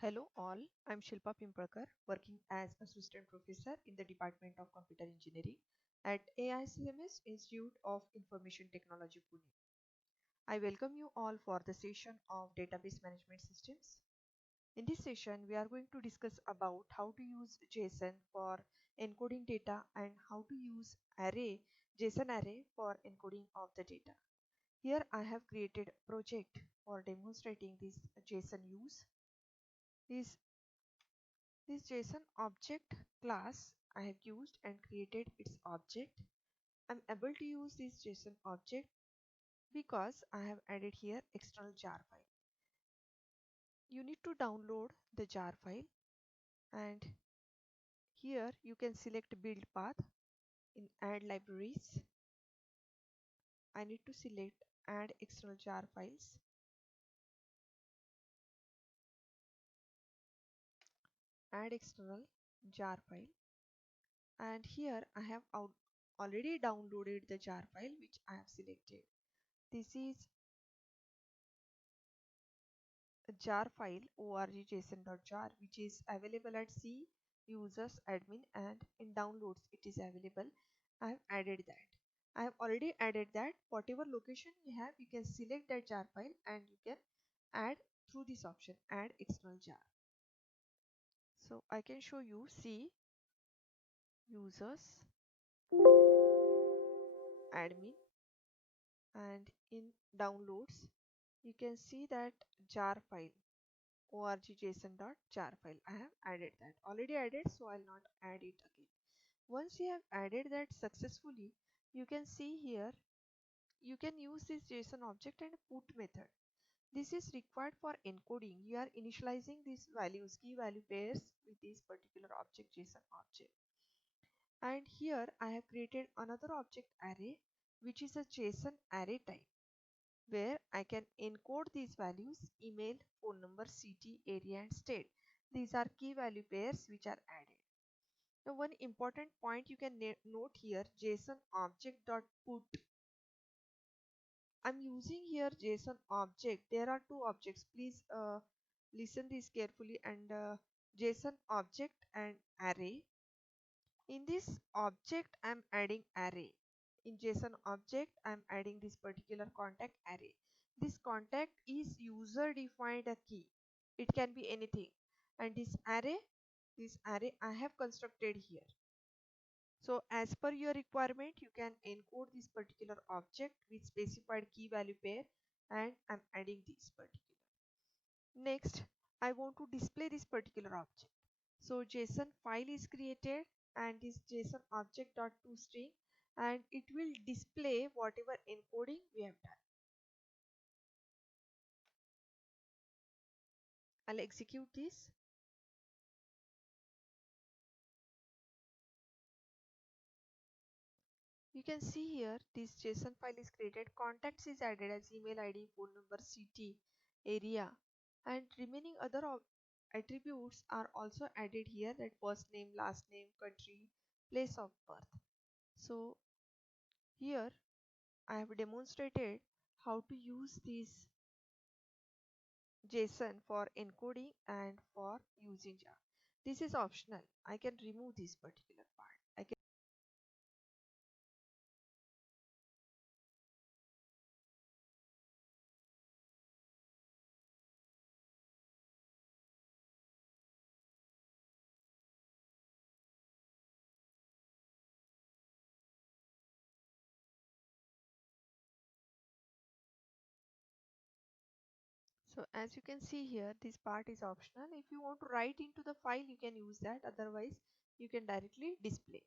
Hello all, I'm Shilpa Pimpalkar, working as Assistant Professor in the Department of Computer Engineering at AICMS Institute of Information Technology Pune. I welcome you all for the session of Database Management Systems. In this session, we are going to discuss about how to use JSON for encoding data and how to use JSON array for encoding of the data. Here I have created a project for demonstrating this JSON use. This JSON object class I have used and created its object. I'm able to use this JSON object because I have added here external jar file. You need to download the jar file, and here you can select build path. In add libraries, I need to select add external jar files, add external jar file, and here I have already downloaded the jar file which I have selected. This is jar file org.json.jar, which is available at C users admin, and in downloads it is available. I have added that. I have already added that. Whatever location you have, you can select that jar file and you can add through this option, add external jar. So I can show you C users admin, and in downloads you can see that jar file org.json.jar file. I have added that, already added, so I'll not add it again. Once you have added that successfully, you can see here you can use this JSON object and put method. This is required for encoding. You are initializing these values, key value pairs, with this particular object, JSON object. And here I have created another object array, which is a JSON array type, where I can encode these values: email, phone number, city, area, and state. These are key value pairs which are added. Now, one important point you can note here, JSON object dot put. I'm using here JSON object. There are two objects. Please listen this carefully. And JSON object and array. In this object, I'm adding array. In JSON object, I'm adding this particular contact array. This contact is user defined a key. It can be anything. And this array I have constructed here. So as per your requirement, you can encode this particular object with specified key value pair, and I'm adding this particular. Next, I want to display this particular object. So JSON file is created and this JSON object.toString, and it will display whatever encoding we have done. I'll execute this. You can see here this JSON file is created. Contacts is added as email ID, phone number, city, area, and remaining other attributes are also added here, that first name, last name, country, place of birth. So here I have demonstrated how to use this JSON for encoding and for using jar. This is optional. I can remove this particular part. So as you can see here, this part is optional. If you want to write into the file, you can use that. Otherwise, you can directly display.